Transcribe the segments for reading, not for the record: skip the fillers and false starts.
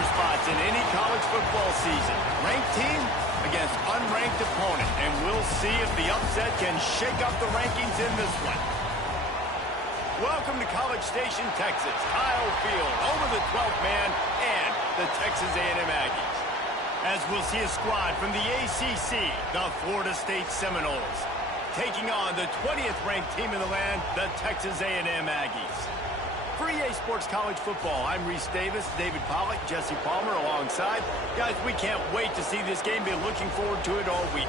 roster spots in any college football season. Ranked team against unranked opponent, and we'll see if the upset can shake up the rankings in this one. Welcome to College Station, Texas. Kyle Field, home of the 12th man and the Texas A&M Aggies. As we'll see a squad from the ACC, the Florida State Seminoles, taking on the 20th ranked team in the land, the Texas A&M Aggies. For EA Sports College Football, I'm Reese Davis, David Pollack, Jesse Palmer alongside. Guys, we can't wait to see this game. Been looking forward to it all week.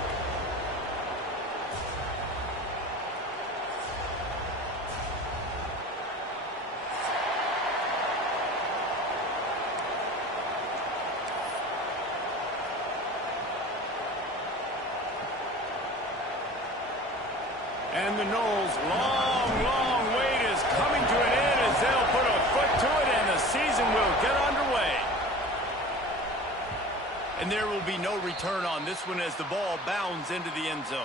And the Noles' long wait is coming to an end as they'll put a foot to it and the season will get underway. And there will be no return on this one as the ball bounds into the end zone.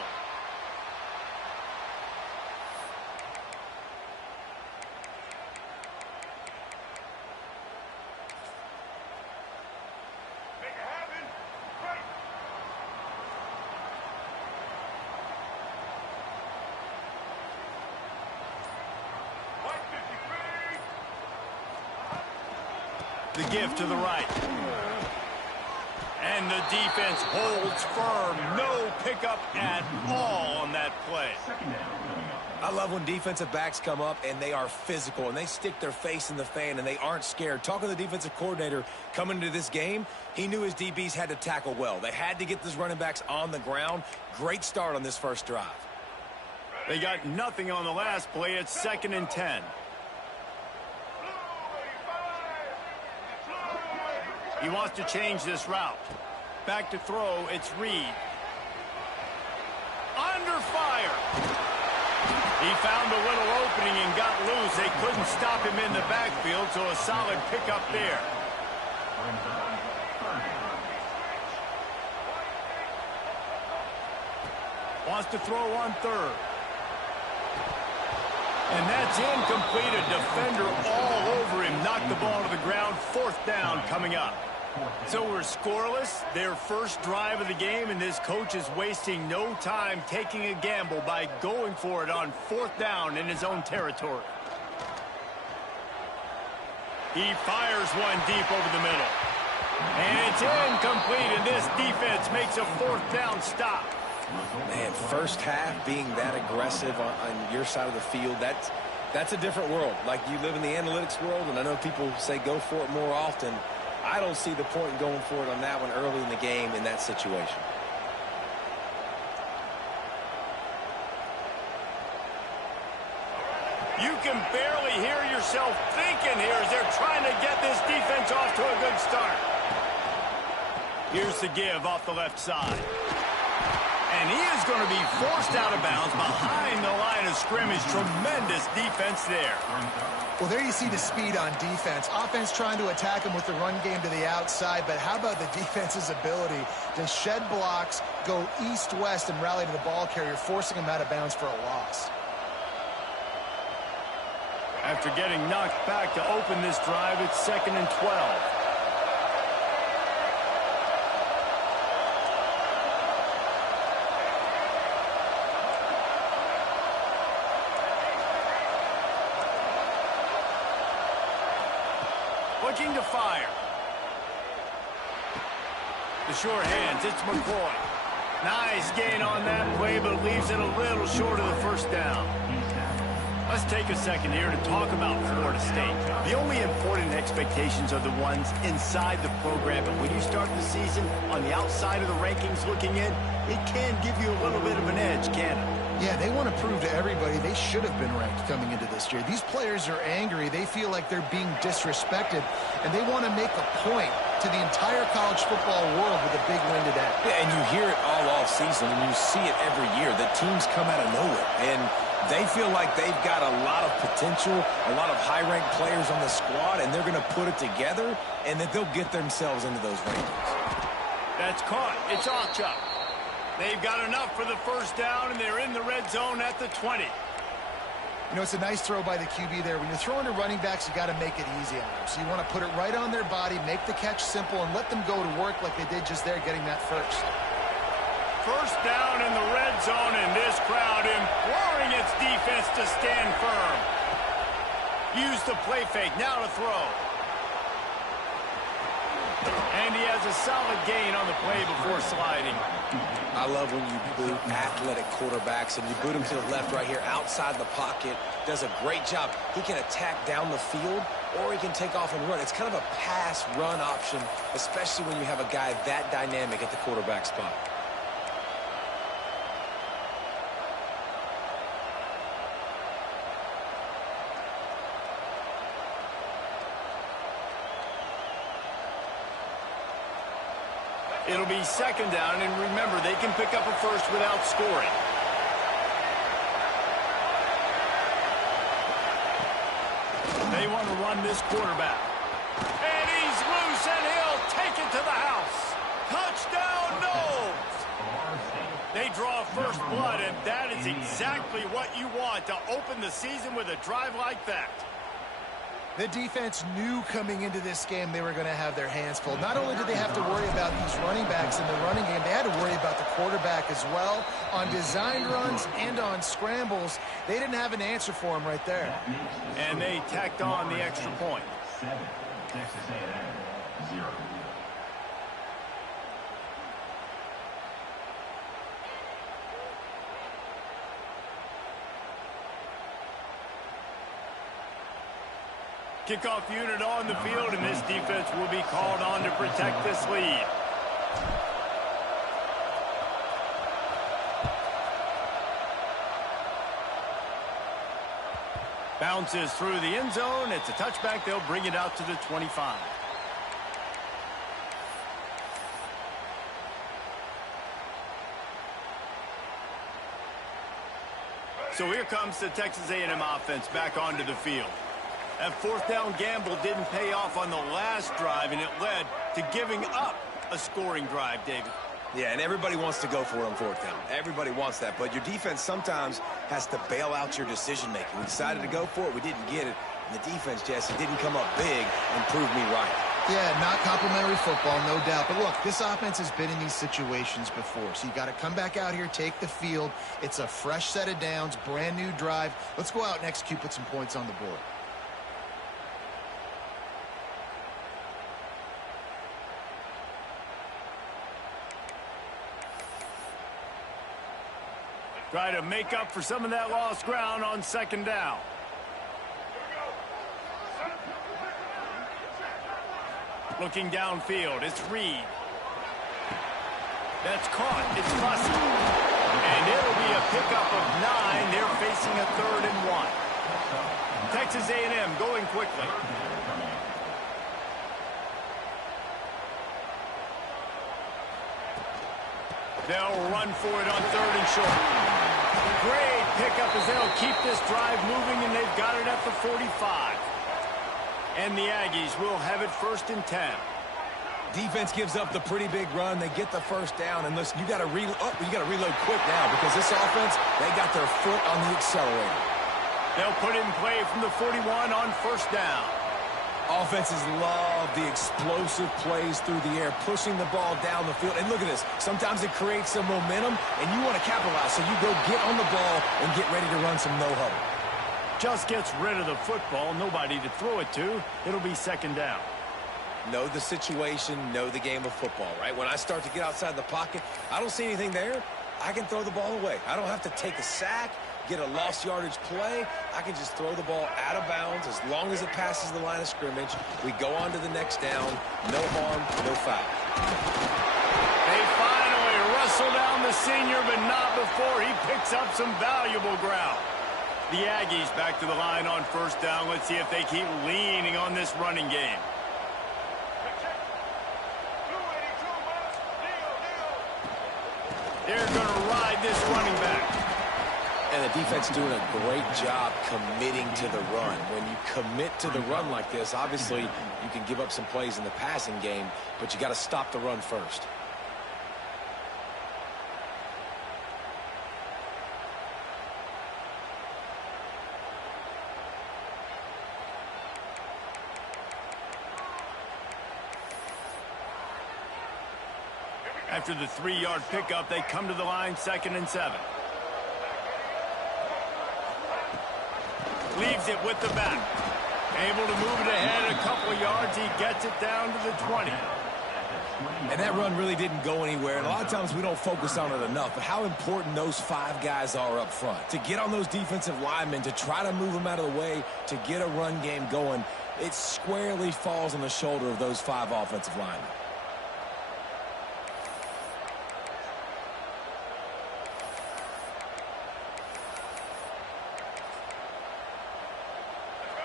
The give to the right. And the defense holds firm. No pickup at all on that play. I love when defensive backs come up and they are physical and they stick their face in the fan and they aren't scared. Talking to the defensive coordinator coming into this game, he knew his DBs had to tackle well. They had to get those running backs on the ground. Great start on this first drive. They got nothing on the last play. It's 2nd and 10. He wants to change this route. Back to throw, it's Reed. Under fire. He found a little opening and got loose. They couldn't stop him in the backfield, so a solid pickup there. Wants to throw on 3rd. And that's incomplete. A defender all over him. Knocked the ball to the ground. 4th down coming up. So we're scoreless. Their first drive of the game, and this coach is wasting no time taking a gamble by going for it on 4th down in his own territory. He fires one deep over the middle. And it's incomplete, and this defense makes a 4th down stop. Man, first half being that aggressive on your side of the field, that's a different world. Like, you live in the analytics world, and I know people say go for it more often. I don't see the point in going for it on that one early in the game in that situation. You can barely hear yourself thinking here as they're trying to get this defense off to a good start. Here's the give off the left side. And he is going to be forced out of bounds behind the line of scrimmage. Tremendous defense there. Well, there you see the speed on defense. Offense trying to attack him with the run game to the outside, but how about the defense's ability to shed blocks, go east-west, and rally to the ball carrier, forcing him out of bounds for a loss. After getting knocked back to open this drive, it's 2nd and 12. Looking to fire. The short hands, it's McCoy. Nice gain on that play, but leaves it a little short of the 1st down. Let's take a second here to talk about Florida State. The only important expectations are the ones inside the program, but when you start the season on the outside of the rankings looking in, it can give you a little bit of an edge, can't it? Yeah, they want to prove to everybody they should have been ranked coming into this year. These players are angry. They feel like they're being disrespected, and they want to make a point to the entire college football world with a big win today. Yeah, and you hear it all off season, and you see it every year. The teams come out of nowhere, and they feel like they've got a lot of potential, a lot of high-ranked players on the squad, and they're going to put it together, and that they'll get themselves into those rankings. That's caught. It's Ochuk. They've got enough for the 1st down, and they're in the red zone at the 20. You know, it's a nice throw by the QB there. When you're throwing to running backs, you got to make it easy on them. So you want to put it right on their body, make the catch simple, and let them go to work like they did just there, getting that first. First down in the red zone, and this crowd imploring its defense to stand firm. Use the play fake, now to throw. And he has a solid gain on the play before sliding. I love when you boot athletic quarterbacks, and you boot him to the left right here outside the pocket. Does a great job. He can attack down the field, or he can take off and run. It's kind of a pass-run option, especially when you have a guy that dynamic at the quarterback spot. It'll be second down, and remember, they can pick up a first without scoring. They want to run this quarterback. And he's loose, and he'll take it to the house. Touchdown, Knowles! They draw first blood, and that is exactly what you want to open the season with a drive like that. The defense knew coming into this game they were going to have their hands full. Not only did they have to worry about these running backs in the running game, they had to worry about the quarterback as well. On designed runs and on scrambles, they didn't have an answer for him right there. And they tacked on the extra point. 7, Texas A&M, 0. Kickoff unit on the field, and this defense will be called on to protect this lead. Bounces through the end zone. It's a touchback. They'll bring it out to the 25. So here comes the Texas A&M offense back onto the field. That fourth down gamble didn't pay off on the last drive, and it led to giving up a scoring drive, David. Yeah, and everybody wants to go for it on fourth down. Everybody wants that, but your defense sometimes has to bail out your decision-making. We decided to go for it. We didn't get it. And the defense, Jesse, didn't come up big and prove me right. Yeah, not complimentary football, no doubt. But look, this offense has been in these situations before. So you got to come back out here, take the field. It's a fresh set of downs, brand new drive. Let's go out and execute, put some points on the board. Try to make up for some of that lost ground on second down. Looking downfield, it's Reed. That's caught. It's Fussy. And it'll be a pickup of 9. They're facing a 3rd and 1. Texas A&M going quickly. They'll run for it on 3rd and short. Great pickup as they'll keep this drive moving, and they've got it at the 45. And the Aggies will have it 1st and 10. Defense gives up the pretty big run. They get the first down, and listen, you got to reload quick now because this offense, they got their foot on the accelerator. They'll put it in play from the 41 on 1st down. Offenses love the explosive plays through the air, pushing the ball down the field. And look at this. Sometimes it creates some momentum, and you want to capitalize. So you go get on the ball and get ready to run some no-huddle. Just gets rid of the football. Nobody to throw it to. It'll be 2nd down. Know the situation, know the game of football, right? When I start to get outside the pocket, I don't see anything there. I can throw the ball away. I don't have to take a sack, get a lost yardage play. I can just throw the ball out of bounds as long as it passes the line of scrimmage. We go on to the next down. No harm, no foul. They finally wrestle down the senior, but not before he picks up some valuable ground. The Aggies back to the line on 1st down. Let's see if they keep leaning on this running game. They're going to ride this running back. And the defense doing a great job committing to the run. When you commit to the run like this, obviously you can give up some plays in the passing game, but you got to stop the run first. After the 3-yard pickup, they come to the line, 2nd and 7. Leaves it with the back. Able to move it ahead a couple of yards. He gets it down to the 20. And that run really didn't go anywhere. And a lot of times we don't focus on it enough. But how important those 5 guys are up front. To get on those defensive linemen, to try to move them out of the way, to get a run game going, it squarely falls on the shoulder of those 5 offensive linemen.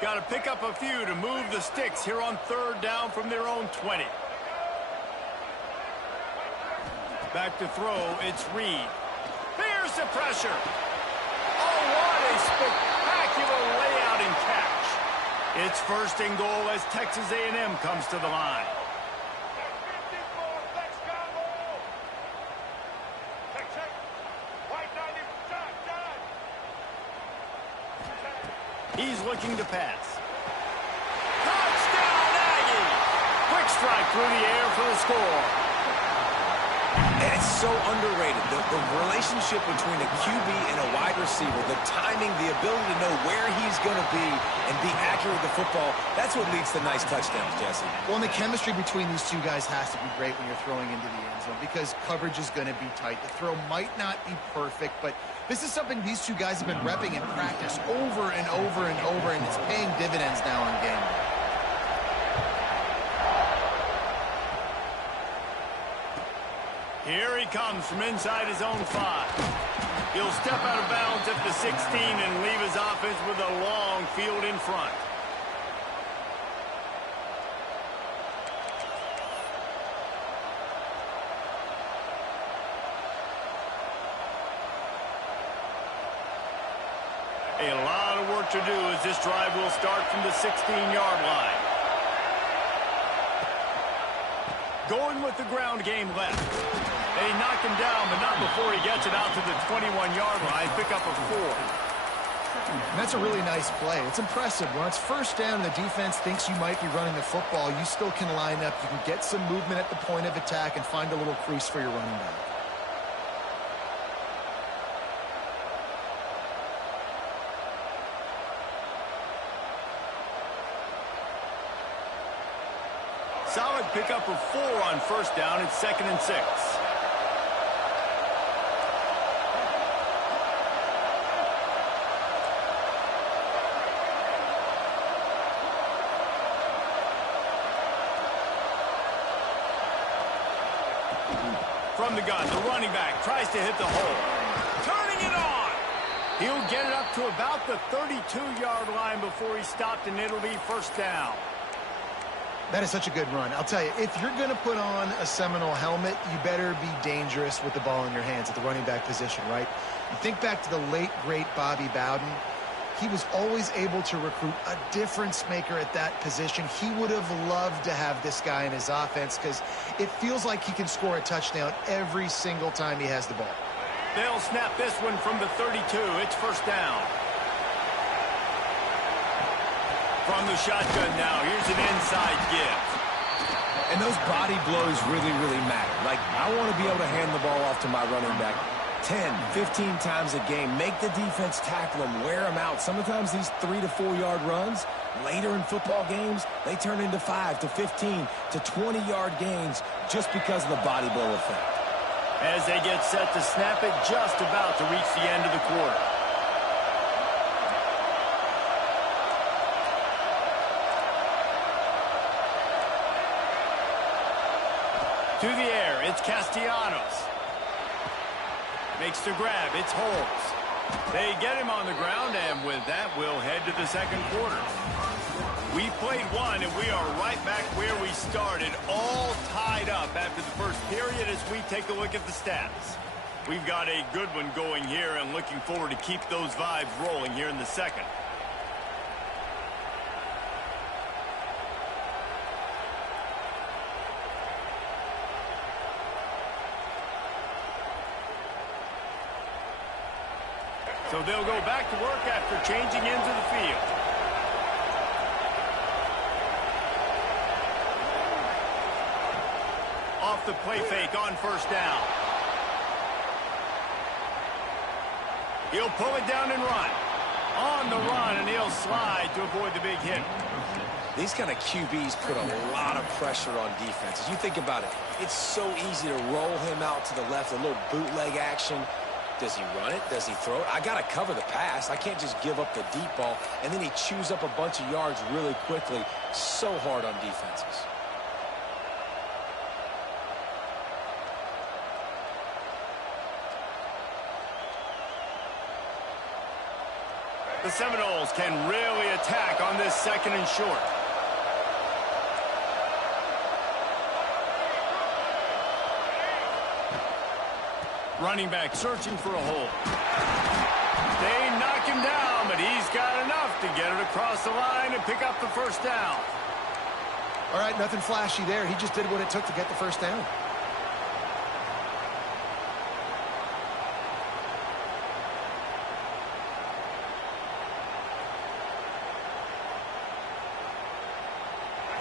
Got to pick up a few to move the sticks here on 3rd down from their own 20. Back to throw, it's Reed. Here's the pressure. Oh, what a spectacular layout and catch. It's 1st and goal as Texas A&M comes to the line. He's looking to pass. Touchdown, Aggie! Quick strike through the air for the score. And it's so underrated. The relationship between a QB and a wide receiver, the timing, the ability to know where he's going to be and be accurate with the football, that's what leads to nice touchdowns, Jesse. Well, and the chemistry between these 2 guys has to be great when you're throwing into the end zone because coverage is going to be tight. The throw might not be perfect, but this is something these 2 guys have been repping in practice over and over and over, and it's paying dividends now on game day. Here he comes from inside his own 5. He'll step out of bounds at the 16 and leave his offense with a long field in front. A lot of work to do as this drive will start from the 16-yard line. Going with the ground game left. They knock him down, but not before he gets it out to the 21-yard line. Pick up a 4. And that's a really nice play. It's impressive. When it's 1st down and the defense thinks you might be running the football, you still can line up. You can get some movement at the point of attack and find a little crease for your running back. Solid pickup of 4 on 1st down. It's 2nd and 6. From the gun, the running back tries to hit the hole. Turning it on. He'll get it up to about the 32-yard line before he stopped, and it'll be 1st down. That is such a good run. I'll tell you, if you're going to put on a Seminole helmet, you better be dangerous with the ball in your hands at the running back position, right? You think back to the late, great Bobby Bowden. He was always able to recruit a difference maker at that position. He would have loved to have this guy in his offense because it feels like he can score a touchdown every single time he has the ball. They'll snap this one from the 32. It's 1st down. From the shotgun now, here's an inside give. And those body blows really, really matter. Like, I want to be able to hand the ball off to my running back 10, 15 times a game. Make the defense tackle them, wear them out. Sometimes these 3 to 4 yard runs, later in football games, they turn into 5 to 15 to 20-yard gains just because of the body blow effect. As they get set to snap it, just about to reach the end of the quarter. To the air, it's Castellanos. Makes the grab, it's Holmes. They get him on the ground, and with that, we'll head to the 2nd quarter. We played one, and we are right back where we started, all tied up after the first period as we take a look at the stats. We've got a good one going here, and looking forward to keep those vibes rolling here in the 2nd. So they'll go back to work after changing into the field. off the play fake on first down. He'll pull it down and run. On the run, and he'll slide to avoid the big hit. These kind of QBs put a lot of pressure on defenses. You think about it. It's so easy to roll him out to the left, a little bootleg action. Does he run it? Does he throw it? I got to cover the pass. I can't just give up the deep ball, and then he chews up a bunch of yards really quickly. So hard on defenses. The Seminoles can really attack on this second and short. Running back searching for a hole. They knock him down, but he's got enough to get it across the line and pick up the first down. All right, nothing flashy there. He just did what it took to get the first down.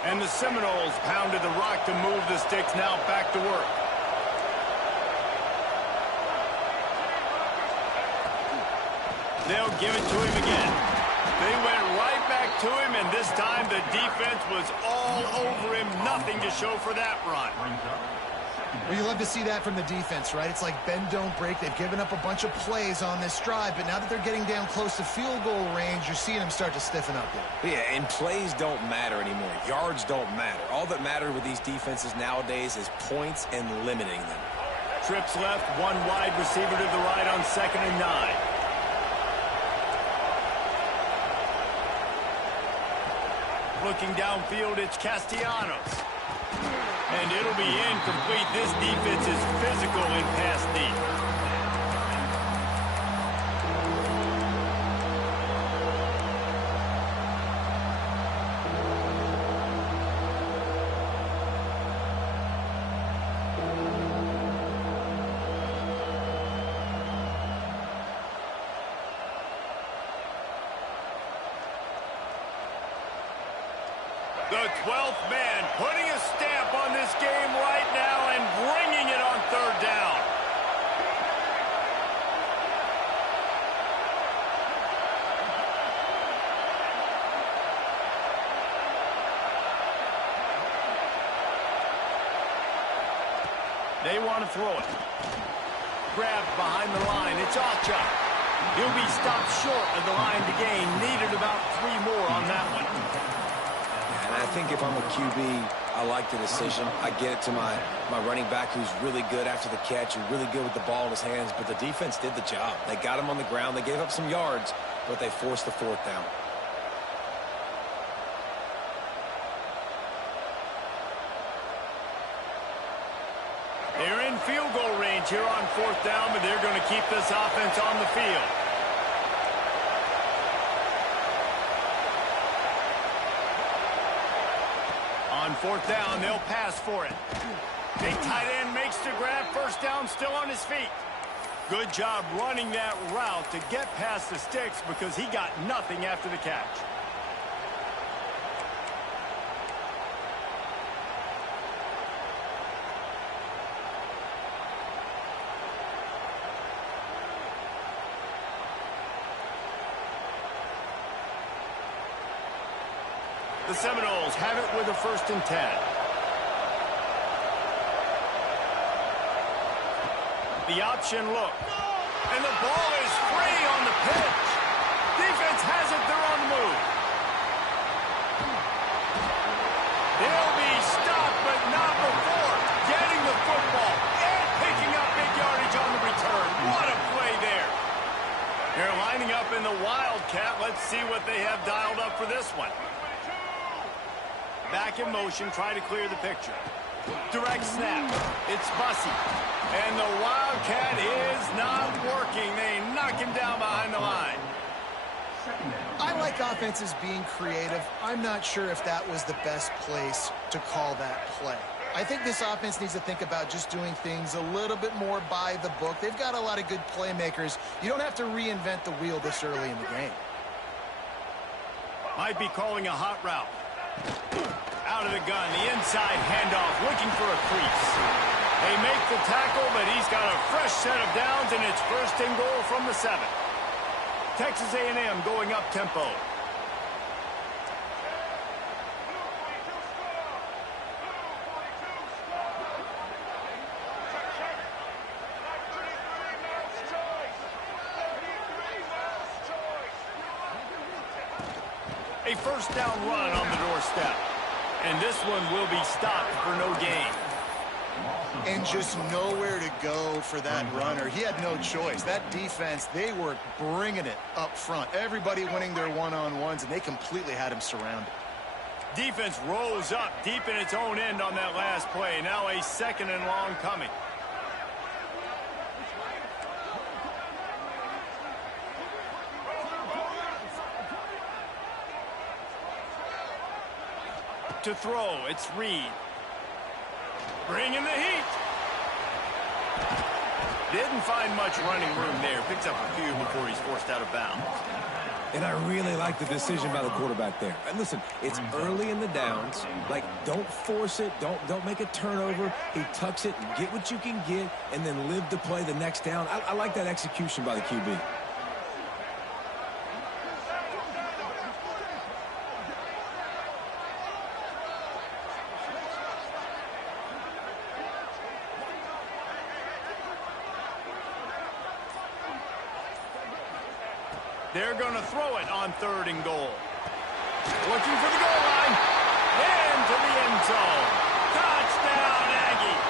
And the Seminoles pounded the rock to move the sticks, now back to work. They'll give it to him again. They went right back to him, and this time the defense was all over him. Nothing to show for that run. Well, you love to see that from the defense, right? It's like bend, don't break. They've given up a bunch of plays on this drive, but now that they're getting down close to field goal range, you're seeing them start to stiffen up there. Yeah, and plays don't matter anymore. Yards don't matter. All that matters with these defenses nowadays is points and limiting them. Trips left, one wide receiver to the right on 2nd and 9. Looking downfield, it's Castellanos. And it'll be incomplete. This defense is physical in pass deep. The 12th man putting a stamp on this game right now and bringing it on 3rd down. They want to throw it. Grabbed behind the line. It's Ocha. He'll be stopped short of the line to gain. Needed about 3 more on that one. And I think if I'm a QB, I like the decision. I get it to my running back who's really good after the catch, who's really good with the ball in his hands, but the defense did the job. They got him on the ground. They gave up some yards, but they forced the 4th down. They're in field goal range here on 4th down, but they're going to keep this offense on the field. On 4th down, they'll pass for it. Big tight end makes the grab. 1st down, still on his feet. Good job running that route to get past the sticks because he got nothing after the catch. The Seminoles have it with a 1st and 10. The option look. And the ball is free on the pitch. Defense has it. They're on the move. They'll be stopped, but not before getting the football and picking up big yardage on the return. What a play there. They're lining up in the Wildcat. Let's see what they have dialed up for this one. Back in motion, try to clear the picture. Direct snap. It's Bussey. And the Wildcat is not working. They knock him down behind the line. I like offenses being creative. I'm not sure if that was the best place to call that play. I think this offense needs to think about just doing things a little bit more by the book. They've got a lot of good playmakers. You don't have to reinvent the wheel this early in the game. Might be calling a hot route. Out of the gun, the inside handoff, looking for a crease. They make the tackle, but he's got a fresh set of downs, and it's first and goal from the 7. Texas A&M going up tempo. A first down run on the doorstep. And this one will be stopped for no gain. And just nowhere to go for that runner. He had no choice. That defense, they were bringing it up front. Everybody winning their one-on-ones, and they completely had him surrounded. Defense rose up deep in its own end on that last play. Now a 2nd and long coming. To throw, it's Reed. Bringing the heat. Didn't find much running room there. Picks up a few before he's forced out of bounds. And I really like the decision by the quarterback there. And listen, it's early in the downs. Like, don't force it. Don't make a turnover. He tucks it, get what you can get, and then live to play the next down. I like that execution by the QB. They're going to throw it on 3rd and goal. Looking for the goal line. Into the end zone. Touchdown, Aggies.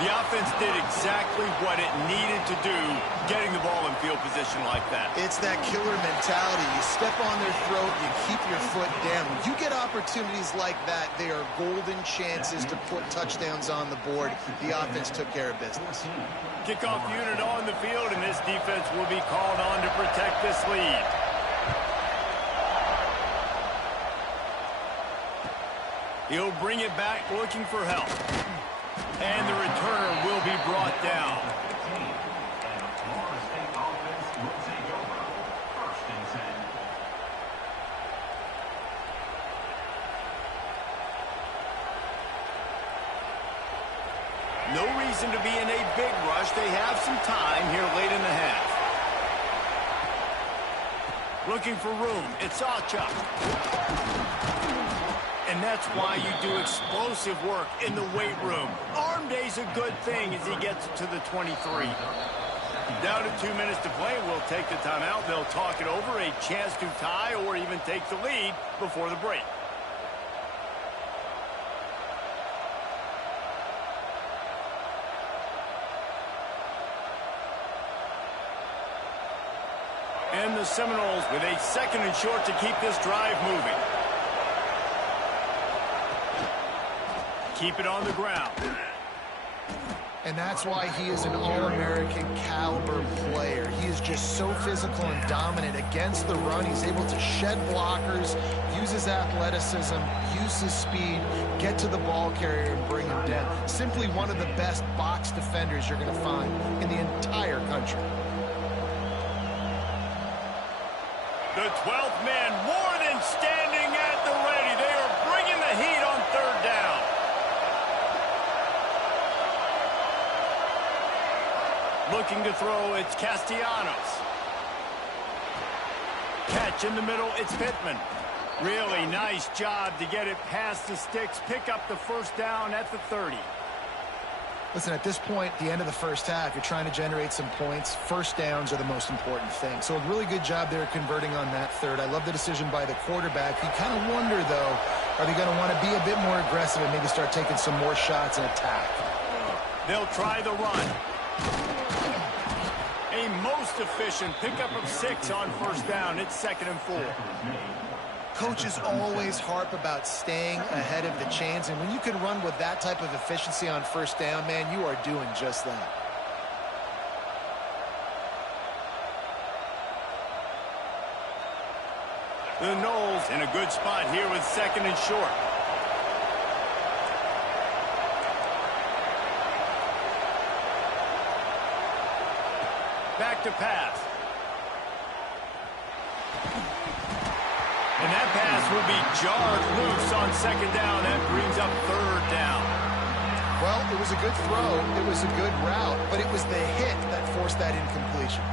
The offense did exactly what it needed to do, getting the ball in field position like that. It's that killer mentality. You step on their throat, you keep your foot down. When you get opportunities like that, they are golden chances to put touchdowns on the board. The offense took care of business. Kickoff unit on the field, and this defense will be called on to protect this lead. He'll bring it back looking for help. And the returner will be brought down. No reason to be in a big rush. They have some time here late in the half. Looking for room. It's Achuk. And that's why you do explosive work in the weight room. Arm day's a good thing as he gets to the 23. Down to 2 minutes to play. We'll take the timeout. They'll talk it over. A chance to tie or even take the lead before the break. And the Seminoles with a 2nd and short to keep this drive moving. Keep it on the ground. And that's why he is an All-American caliber player. He is just so physical and dominant against the run. He's able to shed blockers, use his athleticism, use his speed, get to the ball carrier and bring him down. Simply one of the best box defenders you're going to find in the entire country. The 12th man more than standing at the ready. They are bringing the heat on 3rd down. Looking to throw, it's Castellanos. Catch in the middle, it's Pittman. Really nice job to get it past the sticks, pick up the first down at the 30. Listen, at this point, the end of the first half, you're trying to generate some points. First downs are the most important thing. So a really good job there converting on that 3rd. I love the decision by the quarterback. You kind of wonder, though, are they going to want to be a bit more aggressive and maybe start taking some more shots and attack? They'll try the run. A most efficient pickup of 6 on first down. It's 2nd and 4. Coaches always harp about staying ahead of the chains, and when you can run with that type of efficiency on first down, man, you are doing just that. The Noles in a good spot here with 2nd and short. Back to pass. And that pass will be jarred loose on 2nd down. That brings up 3rd down. Well, it was a good throw. It was a good route, but it was the hit that forced that incompletion.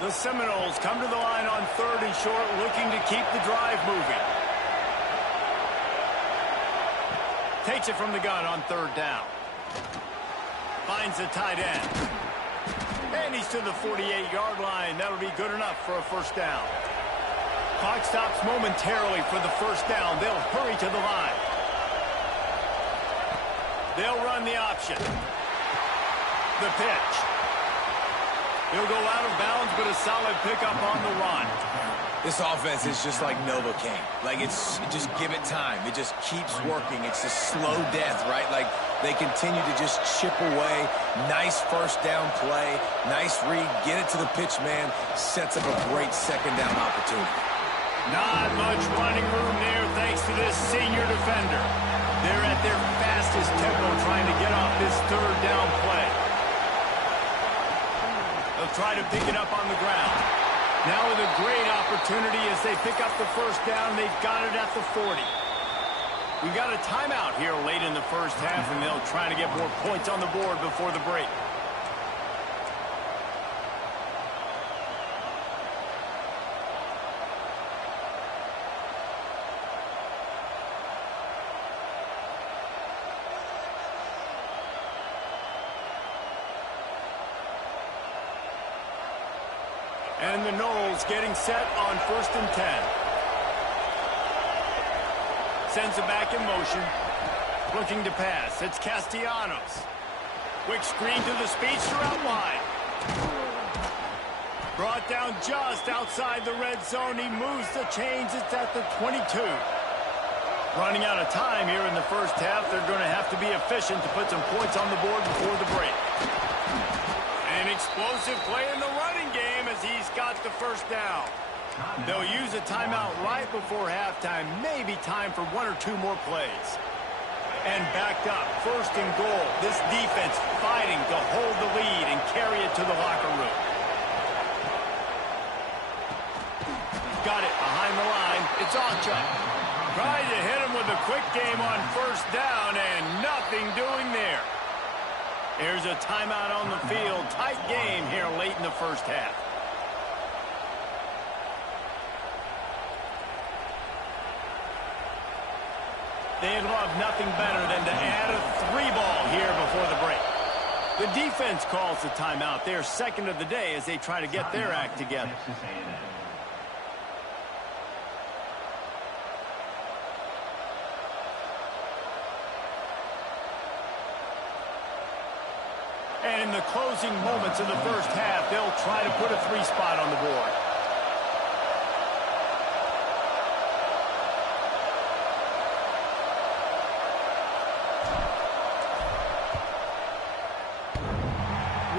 The Seminoles come to the line on 3rd and short, looking to keep the drive moving. Takes it from the gun on 3rd down. Finds the tight end. And he's to the 48-yard line. That'll be good enough for a 1st down. Clock stops momentarily for the 1st down. They'll hurry to the line. They'll run the option. The pitch. He'll go out of bounds, but a solid pickup on the run. This offense is just like Novocaine. Like, just give it time. It just keeps working. It's a slow death, right? Like, they continue to just chip away. Nice 1st down play. Nice read. Get it to the pitch man. Sets up a great 2nd down opportunity. Not much running room there thanks to this senior defender. They're at their fastest tempo trying to get off this 3rd down play. They'll try to pick it up on the ground. Now with a great opportunity as they pick up the 1st down. They've got it at the 40. We've got a timeout here late in the 1st half, and they'll try to get more points on the board before the break. And the Noles getting set on 1st and 10. Sends it back in motion. Looking to pass. It's Castellanos. Quick screen to the speedster out wide. Brought down just outside the red zone. He moves the chains. It's at the 22. Running out of time here in the 1st half. They're going to have to be efficient to put some points on the board before the break. An explosive play in the running game as he's got the 1st down. They'll use a timeout right before halftime. Maybe time for 1 or 2 more plays. And backed up, 1st and goal. This defense fighting to hold the lead and carry it to the locker room. Got it behind the line. It's Ocha. Tried to hit him with a quick game on 1st down and nothing doing there. There's a timeout on the field. Tight game here late in the 1st half. They'd love nothing better than to add a 3-ball here before the break. The defense calls the timeout. Their 2nd of the day as they try to get their act together. And in the closing moments of the 1st half, they'll try to put a 3 spot on the board.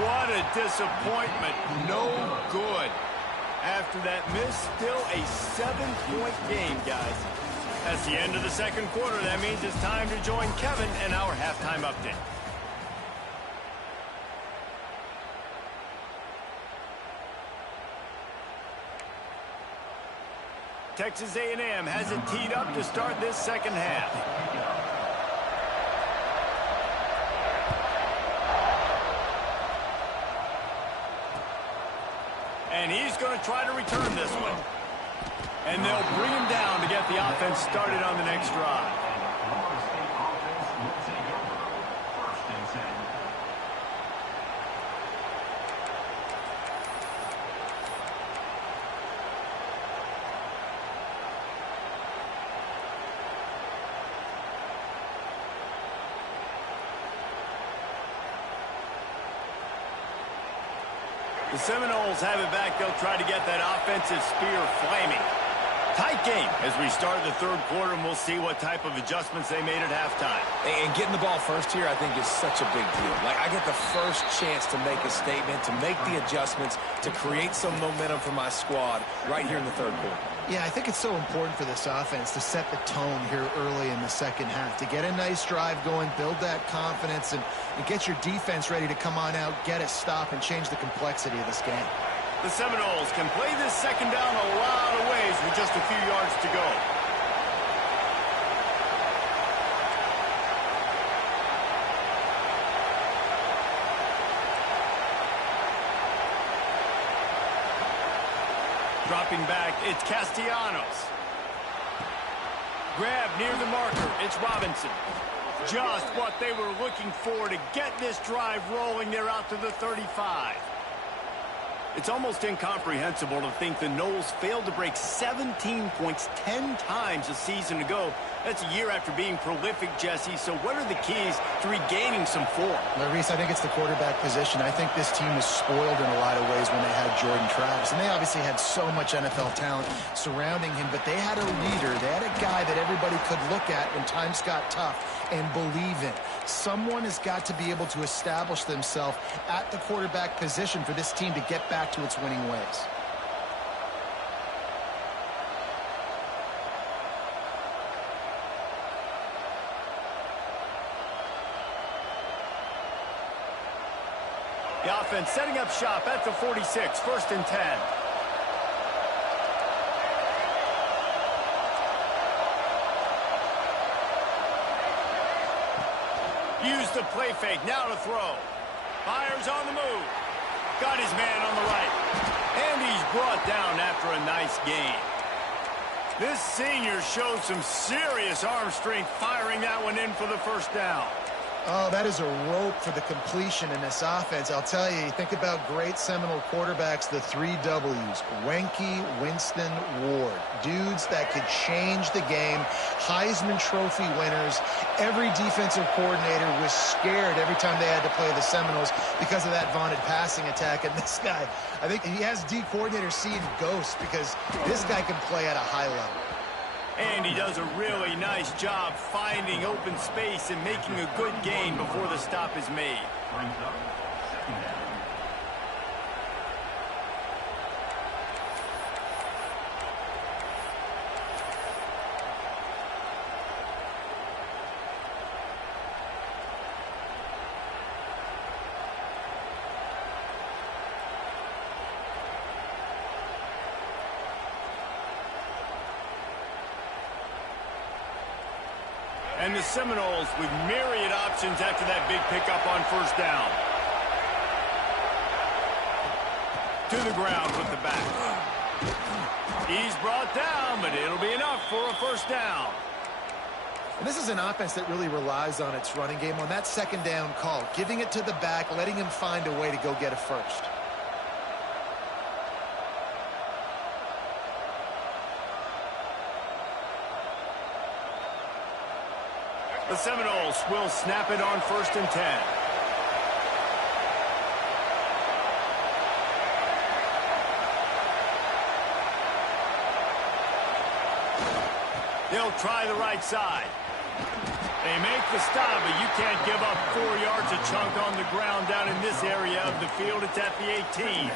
What a disappointment. No good. After that miss, still a 7-point game, guys. That's the end of the 2nd quarter. That means it's time to join Kevin and our halftime update. Texas A&M has it teed up to start this 2nd half. And he's going to try to return this one. And they'll bring him down to get the offense started on the next drive. The Seminoles have it back. They'll try to get that offensive spear flaming. Tight game as we start the third quarter, and we'll see what type of adjustments they made at halftime. And getting the ball first here, I think, is such a big deal. Like, I get the first chance to make a statement, to make the adjustments, to create some momentum for my squad right here in the third quarter. Yeah, I think it's so important for this offense to set the tone here early in the second half, to get a nice drive going, build that confidence, and get your defense ready to come on out, get a stop, and change the complexity of this game. The Seminoles can play this second down a lot of ways with just a few yards to go. Dropping back, it's Castellanos. Grab near the marker, it's Robinson. Just what they were looking for to get this drive rolling. They're out to the 35. It's almost incomprehensible to think the Noles failed to break 17 points 10 times a season ago. That's a year after being prolific, Jesse. So what are the keys to regaining some form? Well, Reese, I think it's the quarterback position. I think this team was spoiled in a lot of ways when they had Jordan Travis. And they obviously had so much NFL talent surrounding him, but they had a leader. They had a guy that everybody could look at when times got tough and believe in. Someone has got to be able to establish themselves at the quarterback position for this team to get back to its winning ways. The offense setting up shop at the 46, 1st and 10. Use the play fake, now to throw. Fires on the move. Got his man on the right. And he's brought down after a nice gain. This senior showed some serious arm strength firing that one in for the first down. Oh, that is a rope for the completion in this offense. I'll tell you, you think about great Seminole quarterbacks, the 3 W's, Wenke, Winston, Ward. Dudes that could change the game, Heisman Trophy winners. Every defensive coordinator was scared every time they had to play the Seminoles because of that vaunted passing attack. And this guy, I think he has D coordinators seeing ghosts because this guy can play at a high level. And he does a really nice job finding open space and making a good gain before the stop is made. Brings up second down. And the Seminoles with myriad options after that big pickup on 1st down. To the ground with the back. He's brought down, but it'll be enough for a 1st down. And this is an offense that really relies on its running game on that 2nd down call, giving it to the back, letting him find a way to go get a first. The Seminoles will snap it on 1st and 10. They'll try the right side. They make the stop, but you can't give up 4 yards a chunk on the ground down in this area of the field. It's at the 18.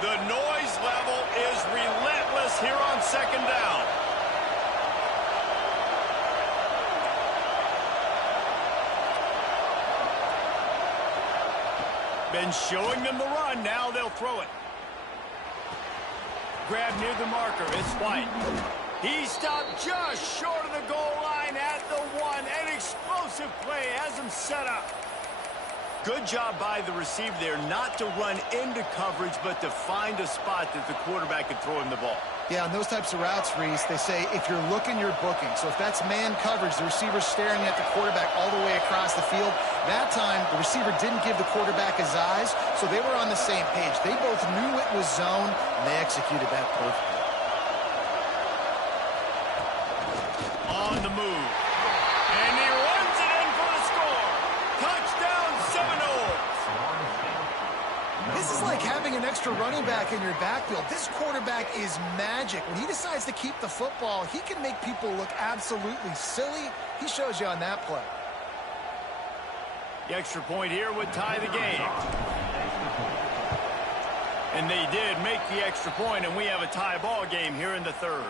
The noise level is relentless here on 2nd down. Been showing them the run, now they'll throw it. Grab near the marker, it's White. He stopped just short of the goal line at the 1. An explosive play has him set up. Good job by the receiver there not to run into coverage, but to find a spot that the quarterback could throw him the ball. Yeah, on those types of routes, Reese, they say if you're looking, you're booking. So if that's man coverage, the receiver's staring at the quarterback all the way across the field. That time, the receiver didn't give the quarterback his eyes, so they were on the same page. They both knew it was zone, and they executed that perfectly. On the move. And he runs it in for the score. Touchdown, Seminoles. This is like having an extra running back in your backfield. This quarterback is magic. When he decides to keep the football, he can make people look absolutely silly. He shows you on that play. The extra point here would tie the game. And they did make the extra point, and we have a tie ball game here in the third.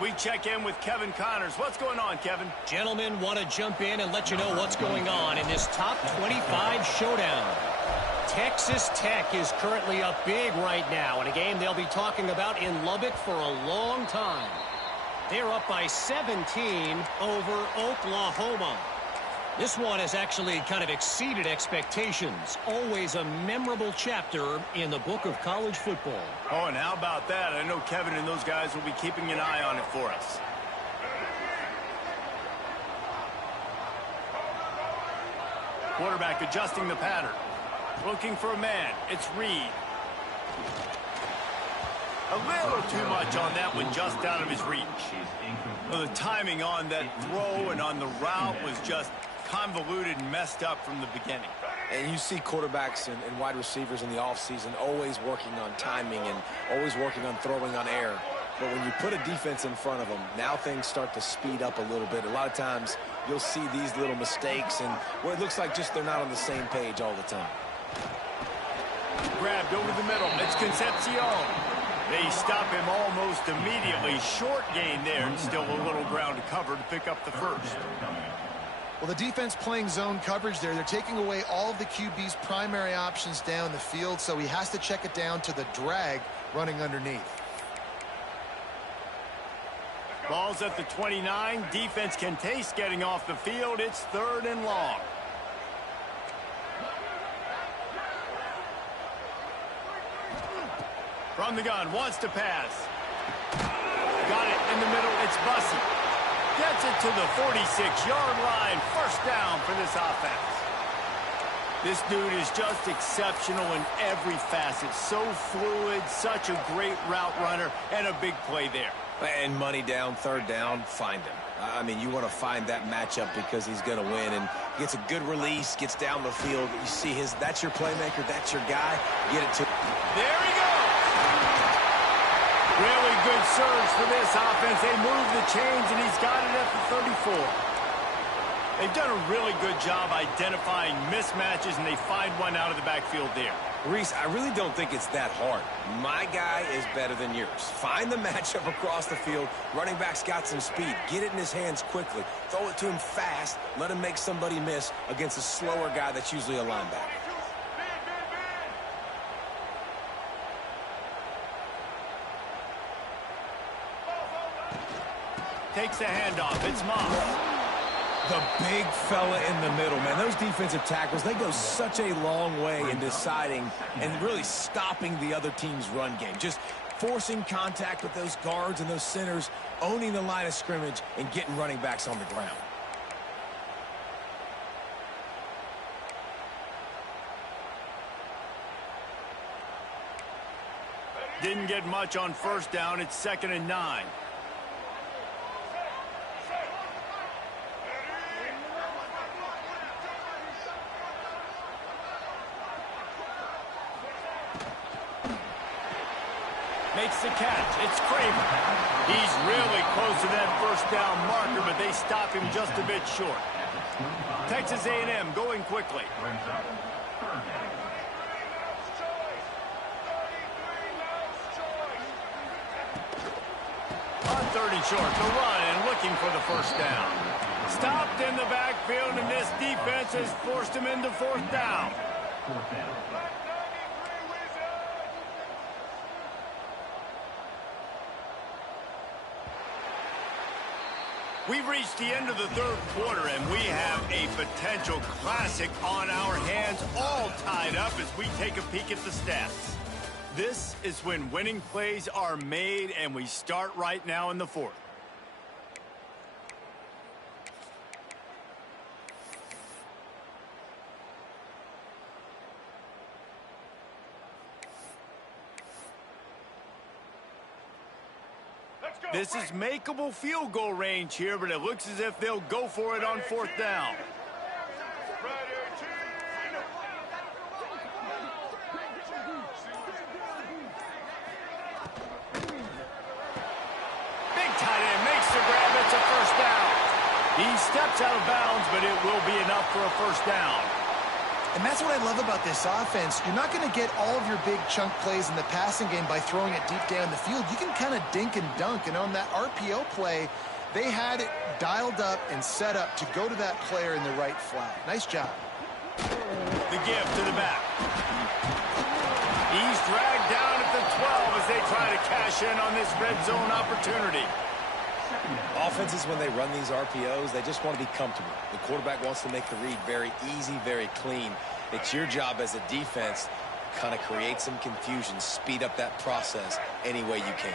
We check in with Kevin Connors. What's going on, Kevin? Gentlemen, want to jump in and let you know what's going on in this top 25 showdown. Texas Tech is currently up big right now in a game they'll be talking about in Lubbock for a long time. They're up by 17 over Oklahoma. This one has actually kind of exceeded expectations. Always a memorable chapter in the book of college football. Oh, and how about that? I know Kevin and those guys will be keeping an eye on it for us. Quarterback adjusting the pattern. Looking for a man. It's Reed. A little too much on that one, just out of his reach. Well, the timing on that throw and on the route was just convoluted and messed up from the beginning. And you see quarterbacks and wide receivers in the offseason always working on timing and always working on throwing on air. But when you put a defense in front of them, now things start to speed up a little bit. A lot of times you'll see these little mistakes and where it looks like just they're not on the same page all the time. Grabbed over the middle. It's Concepcion. They stop him almost immediately. Short gain there, and still a little ground to cover to pick up the first. Well, the defense playing zone coverage there. They're taking away all of the QB's primary options down the field, so he has to check it down to the drag running underneath. Ball's at the 29. Defense can taste getting off the field. It's 3rd and long. From the gun, wants to pass. Got it in the middle, it's Bussey. Gets it to the 46-yard line. First down for this offense. This dude is just exceptional in every facet. So fluid, such a great route runner, and a big play there. And money down, 3rd down, find him. I mean, you want to find that matchup because he's going to win. And gets a good release, gets down the field. You see that's your playmaker, that's your guy. Get it to. There he goes. Really good surge for this offense. They move the chains, and he's got it at the 34. They've done a really good job identifying mismatches, and they find one out of the backfield there. Reese, I really don't think it's that hard. My guy is better than yours. Find the matchup across the field. Running back's got some speed. Get it in his hands quickly. Throw it to him fast. Let him make somebody miss against a slower guy that's usually a linebacker. Takes the handoff. It's Moss. The big fella in the middle, man. Those defensive tackles, they go such a long way in deciding and really stopping the other team's run game. Just forcing contact with those guards and those centers, owning the line of scrimmage, and getting running backs on the ground. Didn't get much on first down. It's 2nd and 9. Makes the catch. It's Kramer. He's really close to that first down marker, but they stop him just a bit short. Texas A&M going quickly. On 3rd and short, the run and looking for the first down. Stopped in the backfield, and this defense has forced him into 4th down. We've reached the end of the third quarter, and we have a potential classic on our hands, all tied up as we take a peek at the stats. This is when winning plays are made, and we start right now in the fourth. This is makeable field goal range here, but it looks as if they'll go for it on fourth down. Big tight end makes the grab. It's a first down. He steps out of bounds, but it will be enough for a first down. And that's what I love about this offense. You're not going to get all of your big chunk plays in the passing game by throwing it deep down the field. You can kind of dink and dunk. And on that RPO play, they had it dialed up and set up to go to that player in the right flat. Nice job. The give to the back. He's dragged down at the 12 as they try to cash in on this red zone opportunity. Offenses, when they run these RPOs, they just want to be comfortable. The quarterback wants to make the read very easy, very clean. It's your job as a defense to kind of create some confusion, speed up that process any way you can.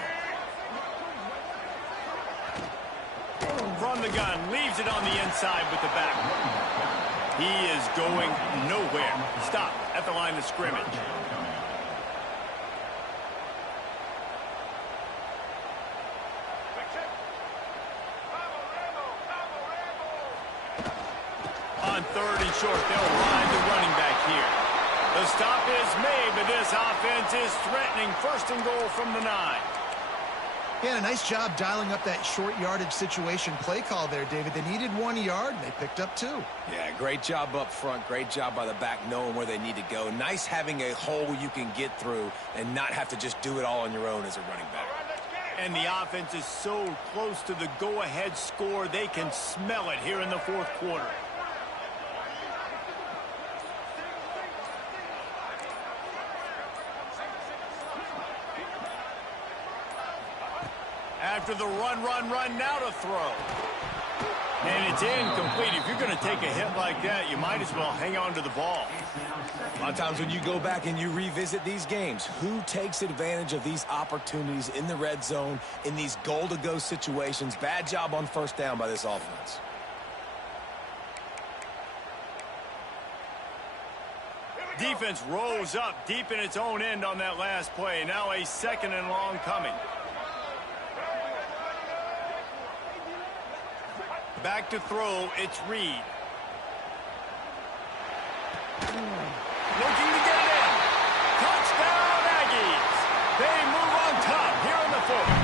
From the gun, leaves it on the inside with the back. He is going nowhere. Stop at the line of scrimmage. On third and short, they'll ride the running back here. The stop is made, but this offense is threatening first and goal from the 9. Yeah, a nice job dialing up that short yardage situation play call there, David. They needed 1 yard, and they picked up 2. Yeah, great job up front. Great job by the back knowing where they need to go. Nice having a hole you can get through and not have to just do it all on your own as a running back. And the offense is so close to the go-ahead score, they can smell it here in the fourth quarter. After the run, now to throw. And it's incomplete. If you're going to take a hit like that, you might as well hang on to the ball. A lot of times when you go back and you revisit these games, who takes advantage of these opportunities in the red zone, in these goal-to-go situations? Bad job on first down by this offense. Defense rose up deep in its own end on that last play. Now a second and long coming. Back to throw, it's Reed. Looking to get it in. Touchdown, Aggies. They move on top here in the fourth.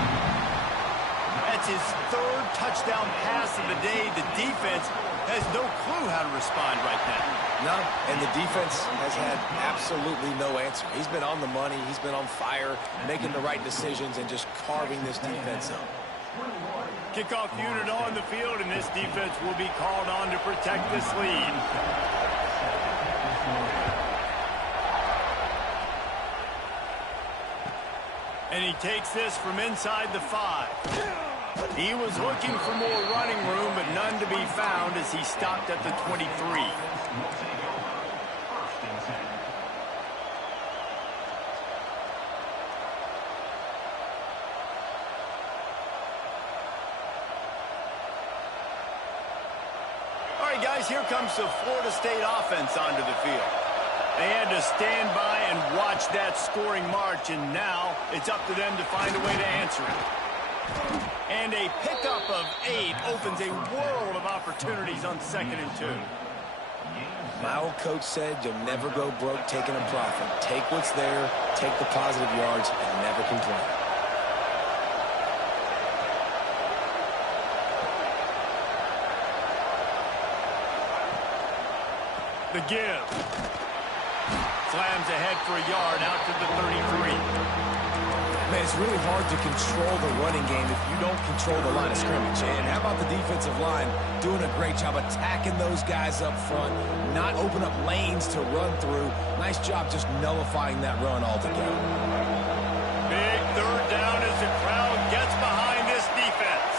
That's his third touchdown pass of the day. The defense has no clue how to respond right now. No, and the defense has had absolutely no answer. He's been on the money. He's been on fire, making the right decisions and just carving this defense up. Kickoff unit on the field, and this defense will be called on to protect this lead. And he takes this from inside the 5. He was looking for more running room, but none to be found as he stopped at the 23. Guys, here comes the Florida State offense onto the field. They had to stand by and watch that scoring march, and now it's up to them to find a way to answer it. And a pickup of 8 opens a world of opportunities on 2nd and 2. My old coach said you'll never go broke taking a profit. Take what's there, take the positive yards, and never complain. The give. Slams ahead for a yard out to the 33. Man, it's really hard to control the running game if you don't control the line of scrimmage. And how about the defensive line doing a great job attacking those guys up front, not open up lanes to run through. Nice job just nullifying that run altogether. Big third down as the crowd gets behind this defense.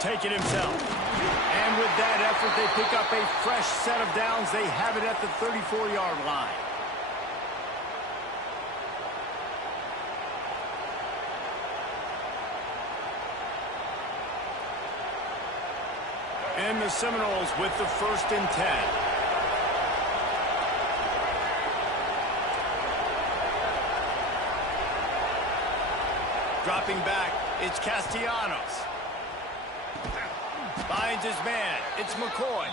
take it himself. And with that effort, they pick up a fresh set of downs. They have it at the 34-yard line. And the Seminoles with the 1st and 10. Dropping back, it's Castellanos. Finds his man, it's McCoy.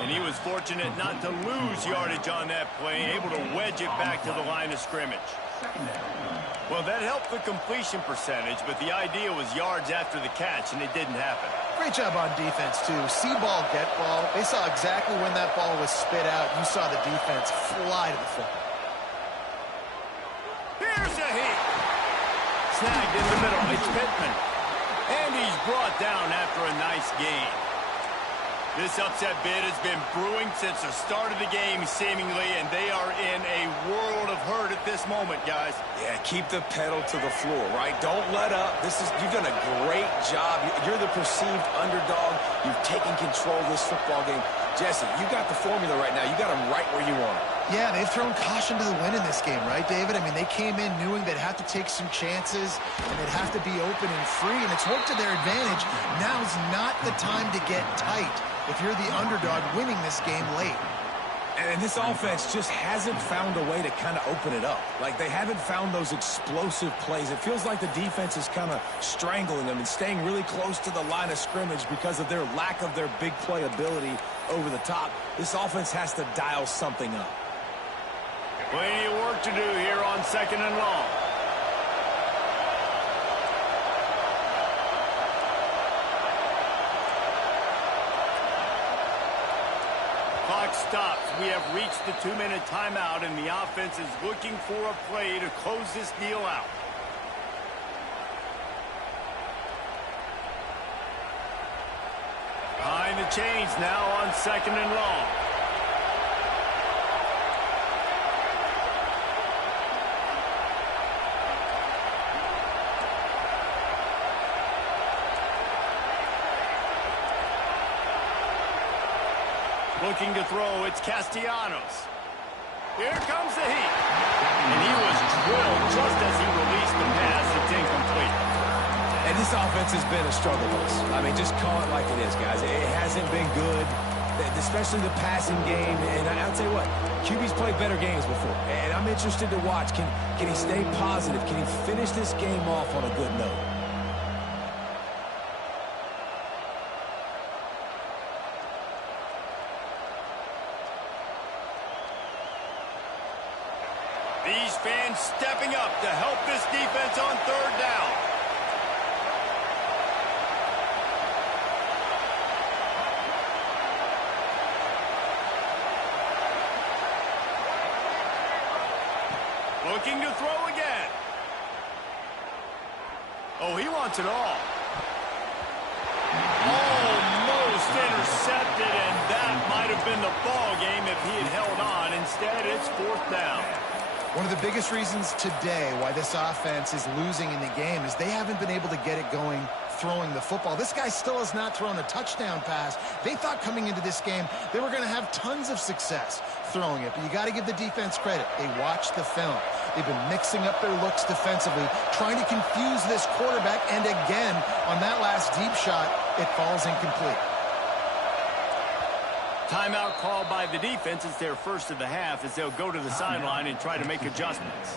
And he was fortunate not to lose yardage on that play, able to wedge it back to the line of scrimmage. Well, that helped the completion percentage, but the idea was yards after the catch, and it didn't happen. Great job on defense, too. See ball, get ball. They saw exactly when that ball was spit out. You saw the defense fly to the football. Here's a hit. Snagged in the middle. It's Pittman. And he's brought down after a nice gain. This upset bid has been brewing since the start of the game, seemingly, and they are in a world of hurt at this moment, guys. Yeah, keep the pedal to the floor, right? Don't let up. You've done a great job. You're the perceived underdog. You've taken control of this football game. Jesse, you got the formula right now. You got them right where you want them. Yeah, they've thrown caution to the wind in this game, right, David? I mean, they came in knowing they'd have to take some chances, and they'd have to be open and free, and it's worked to their advantage. Now's not the time to get tight if you're the underdog winning this game late. And this offense just hasn't found a way to kind of open it up. Like, they haven't found those explosive plays. It feels like the defense is kind of strangling them and staying really close to the line of scrimmage because of their lack of their big play ability over the top. This offense has to dial something up. Plenty of work to do here on 2nd and long. Clock stops. We have reached the 2-minute timeout, and the offense is looking for a play to close this deal out. Behind the chains now on 2nd and long. Looking to throw, it's Castellanos. Here comes the heat. And he was drilled just as he released the pass. It's incomplete. And this offense has been a struggle bus. I mean, just call it like it is, guys. It hasn't been good, especially the passing game. And I'll tell you what, QB's played better games before. And I'm interested to watch. Can he stay positive? Can he finish this game off on a good note? These fans stepping up to help this defense on 3rd down. Looking to throw again. Oh, he wants it all. Almost intercepted, and that might have been the ball game if he had held on. Instead, it's 4th down. One of the biggest reasons today why this offense is losing in the game is they haven't been able to get it going throwing the football. This guy still has not thrown a touchdown pass. They thought coming into this game they were going to have tons of success throwing it, but you got to give the defense credit. They watched the film. They've been mixing up their looks defensively, trying to confuse this quarterback, and again, on that last deep shot, it falls incomplete. Timeout called by the defense. It's their first of the half as they'll go to the sideline and try to make adjustments.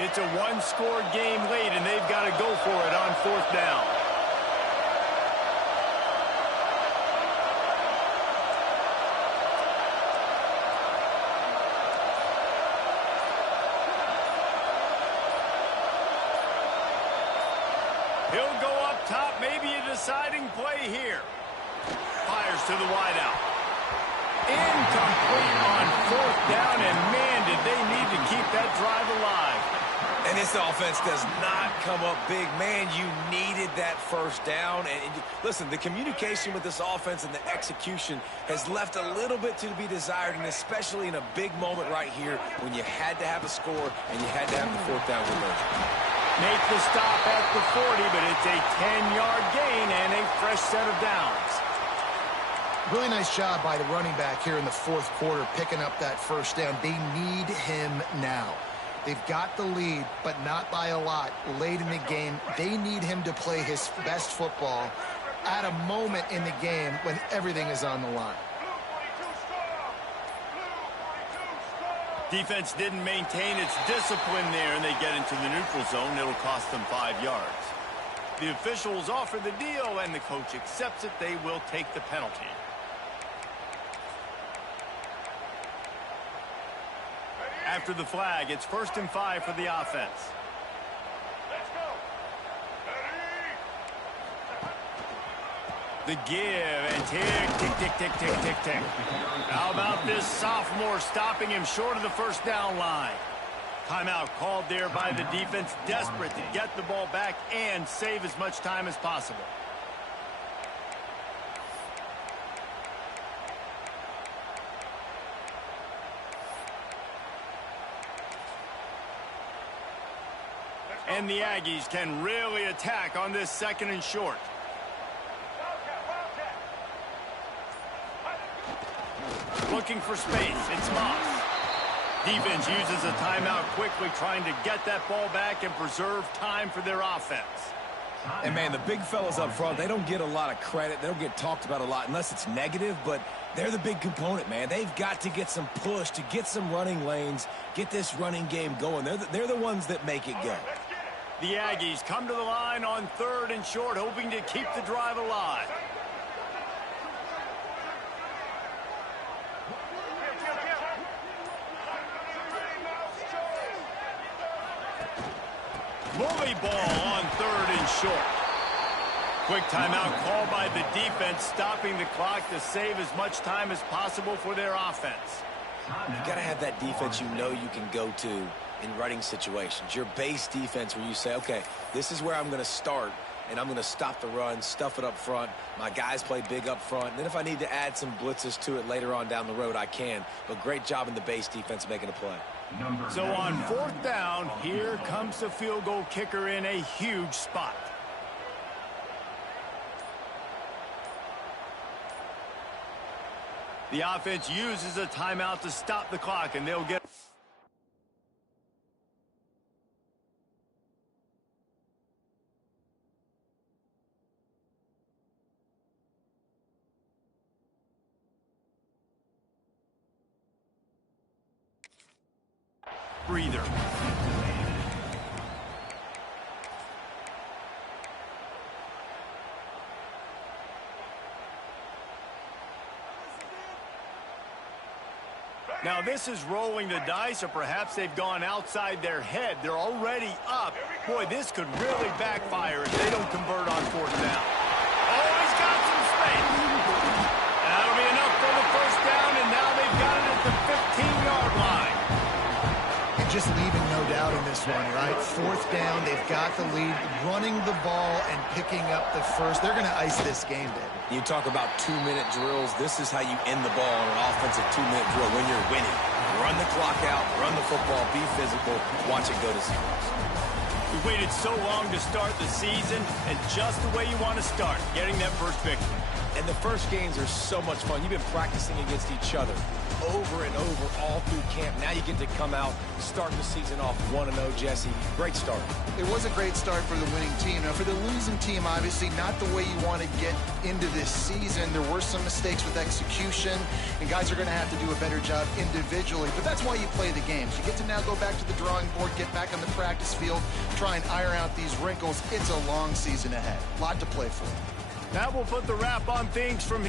It's a one-score game late, and they've got to go for it on 4th down. He'll go up top, maybe a deciding play here. Fires to the wideout. Incomplete on 4th down, and man, did they need to keep that drive alive. And this This offense does not come up big. Man, you needed that first down. And listen, the communication with this offense and the execution has left a little bit to be desired, and especially in a big moment right here when you had to have a score and you had to have the fourth down conversion. Make the stop at the 40, but it's a 10-yard gain and a fresh set of downs. Really nice job by the running back here in the fourth quarter, picking up that first down. They need him now. They've got the lead, but not by a lot late in the game. They need him to play his best football at a moment in the game when everything is on the line. Defense didn't maintain its discipline there, and they get into the neutral zone. It'll cost them 5 yards. The officials offer the deal, and the coach accepts it. They will take the penalty. After the flag, it's 1st and 5 for the offense. The give and tick, tick, tick, tick, tick, tick, tick. How about this sophomore stopping him short of the first down line? Timeout called there by the defense, desperate to get the ball back and save as much time as possible. And the Aggies can really attack on this 2nd and short. Looking for space. It's Moss. Defense uses a timeout quickly, trying to get that ball back and preserve time for their offense. And, man, the big fellas up front, they don't get a lot of credit. They don't get talked about a lot unless it's negative, but they're the big component, man. They've got to get some push, to get some running lanes, get this running game going. They're the ones that make it go. The Aggies come to the line on 3rd and short, hoping to keep the drive alive. Bully ball on 3rd and short. Quick timeout called by the defense, stopping the clock to save as much time as possible for their offense. You've got to have that defense you know you can go to in running situations. Your base defense where you say, okay, this is where I'm going to start, and I'm going to stop the run, stuff it up front. My guys play big up front. And then if I need to add some blitzes to it later on down the road, I can. But great job in the base defense making a play. So on 4th down, here comes the field goal kicker in a huge spot. The offense uses a timeout to stop the clock, and they'll get... breather. Now this is rolling the dice, or perhaps they've gone outside their head. They're already up. Boy, this could really backfire if they don't convert on 4th down. Oh, he's got some space. That'll be enough for the first down, and now they've got it at the 15-yard line. And just leaving no doubt in this one, right? 4th down, they've got the lead, running the ball and picking up the first. They're going to ice this game, David. You talk about 2-minute drills. This is how you end the ball on an offensive 2-minute drill when you're winning. Run the clock out, run the football, be physical, watch it go to zeros. We waited so long to start the season, and just the way you want to start, getting that first victory. And the first games are so much fun. You've been practicing against each other over and over all through camp. Now you get to come out, start the season off 1-0, Jesse. Great start. It was a great start for the winning team. Now, for the losing team, obviously not the way you want to get into this season. There were some mistakes with execution, and guys are going to have to do a better job individually. But that's why you play the games. You get to now go back to the drawing board, get back on the practice field, try and iron out these wrinkles. It's a long season ahead. A lot to play for. That will put the wrap on things from